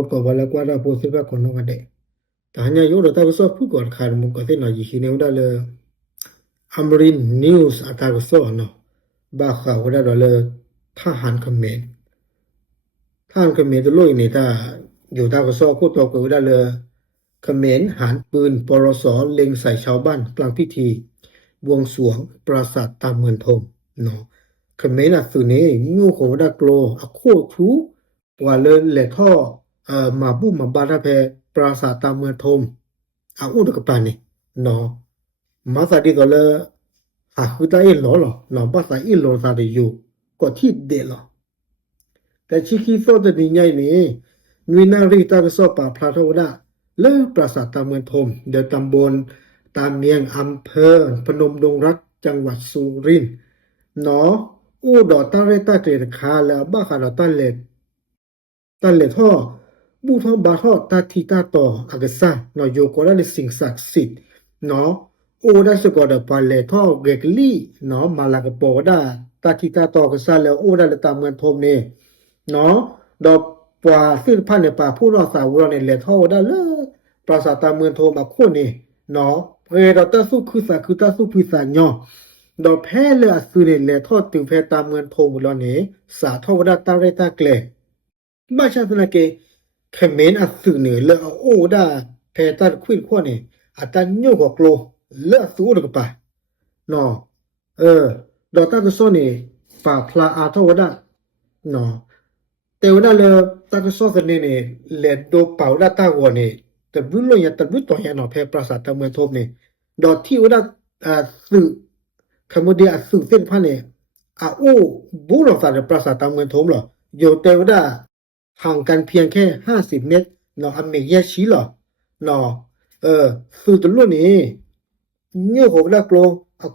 mot ko bala kwa da po silba ko no ngade ta nya yo da ta so pu ko khar mu ko te na yi hine da le Amrin News อาตาก็สอนเนาะบาข่าวก็ได้เลยทหารเขมรทหารเขมรตัวลุยนี่ถ้าอยู่ตาก็สอก็ตก็ได้เลยเขมรหารปืนปรสเล็งใส่ชาวบ้านกลางพิธีบวงสรวงปราสาทตามเมืองทมเนาะเขมรน่ะสื่อนี้งูโคดากโลอโคทูว่าเลยแหละท่อมาบุมาบาดาเพปราสาทตามเมืองทมอุดกปานนี่เนาะมาสาดีก็เลยคือได้หลอเนาะภาษาอีหลอซาได้อยู่ก็ที่เดลแต่ชิคิโซตนี่ใหญ่นี่มีนาริตาก็สอบปาพลาโทดาเลปราสาทตามเมืองทมเดตำบลตามเมียงอำเภอพนมดงรักจังหวัดสุรินทร์เนาะอูดอตาเรตาเกรคาแล้วบ้าคาดอตาเลท่อบูท่อบาท่อตาทิตาต่ออากษาเนาะโยโกได้สิ่งศักดิ์สิทธิ์เนาะโอได้สกอดปาเลท่อเกกลีเนาะมาลากปอดาตาทิตาต่อกษาแล้วโอได้ตามเมืองทมนี่เนาะดอกปวาสิ้นพันในป่าผู้รอสาวรในเลท่อได้เลยปราสาทตามเมืองทมมาคู่นี่เนาะเรดอตาสุคือสาคือตาสุพิสาญอดอกแพ้เลอสุเรเลท่อตึงแพตามเมืองทมแล้วนี่สาทวดาตาเรตาเกลบ้าชาสนาเกเขมรอสุนี่เลอโอดาแพตาควินขั้วนี่อาตาโยกกโลเลอสุรกปาเนาะดอกตาก็ซอนี่ปาพลาอาทวดาเนาะแต่ว่าเลตาก็ซอสนี่นี่เลโดปาวดาตาวนี่แต่บุญลอยตะบุตอยเนาะแพปราสาทตามเมืองทมนี่ดอกที่ว่าสื่อคำว่าเดียสื่อเส้นพันนี่โอ้บุญลอสาปราสาทตามเมืองทมเหรออยู่แต่ว่าห่างกันเพียงแค่50เมตรเนาะอเมริกาชี้เหรอเนาะสื่อตะลุนี่เนี่ยโหดากโล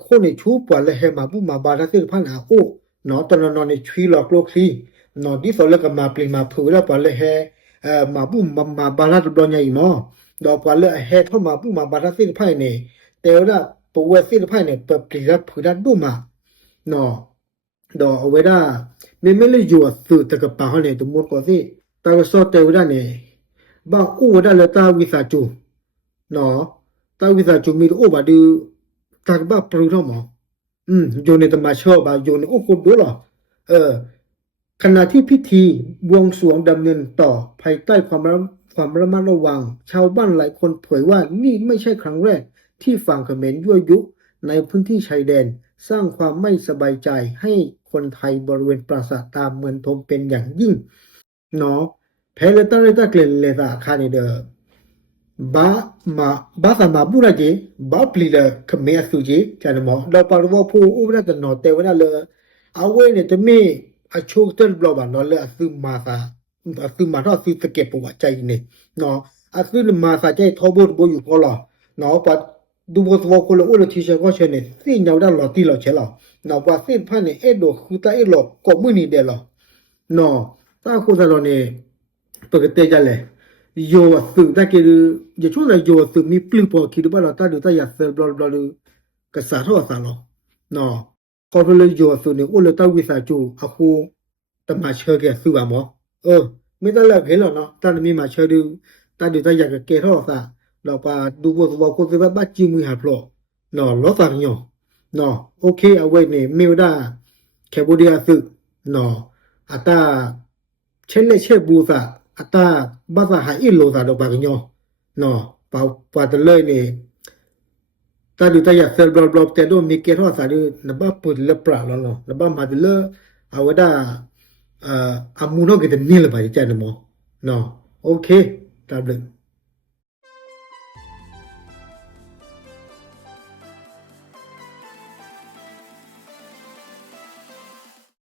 คนนี่ชูปวดเลยให้มาบุมาบาดาเส้นพันโอ้เนาะตอนนอนนี่ชีหลอกโลคีเนาะดิสอลก็มาปลิมาผือแล้วปวดเลยให้มาบุมาบาราดอนใหญ่เนาะดอกปวดเลยให้เข้ามาบุมาบาราเส้นพันนี่แต่ว่าปวดเส้นพันนี่เปิดปลิรับผือได้ดูมาเนาะดอกเอาไว้ได้ไม่เลยอยู่สื่อตะกับปาเขาเนี่ยตัวมดก็สิตาก็สอดเตวได้เนี่ยบ้าอู้ได้เลยตาวิสาจูเนาะตาวิสาจูมีโอ้บาดูตากบ้าปรุงเนาะหมออยู่ในตมาชอบบาอยู่ในโอ้คนดูหรอขณะที่พิธีบวงสรวงดำเนินต่อภายใต้ความระมัดระวังชาวบ้านหลายคนเผยว่านี่ไม่ใช่ครั้งแรกที่ฝั่งเขมรยั่วยุในพื้นที่ชายแดนสร้างความไม่สบายใจให้คนไทยบริเวณปราสาทตามเมืองทมเป็นอย่างยิ่งเนาะแพลตาเรตาเกลเลตาคานี่เดบาสมาบุราเจบาปลีเลเขมรสุเจจันหมอดาวปารวพูอุบราตนอเตวนาเลเอาเวเนี่ยจะมีอโชคเตลบลอบานอเลอซึมาซาทอซึสเก็บปวใจนี่เนาะอซึมาซาใจทอบบ่อยู่พอลอเนาะปะดูบสวโคโลโอโลทิเชก็เชเนสิญาวดาลอติลอเชลอเนาะปะสินพันนี่เอโดคือตาเอลอก็มื้อนี้เดลอเนาะตาโคซาลอนี่ปกติจะเลยโยสึตะเกจะช่วยโยสึมีปลิปอคิดบ่ล่ะตาดูตาอยากเซลบลอก็สาทอซาลอเนาะก็เลยโยสึนี่โอเลตาวิสาจูอะคูตมาเชอแกสึบาหมอไม่ตาละเห็นหรอเนาะตามีมาเชอดูตาดูตาอยากเกทอซาเราปาดูบสวโคสิบะจิมือหาพลอเนาะลอซาญอเนาะโอเคเอาไว้นี่เมวดาแคโบเดียสึเนาะอะตาเชเลเชบูซาอะตาบาซาหาอิโลซาดอกบากญอเนาะปาตะเลยนี่ตาดูตาอยากเซลบลอบแต่โดมีเกทอซาดูนะบะปุดละปราลอนะบะมาดิเลเอาไว้ได้อามูโนเกตนี่ละบาใจนะหมอเนาะโอเคตาเบล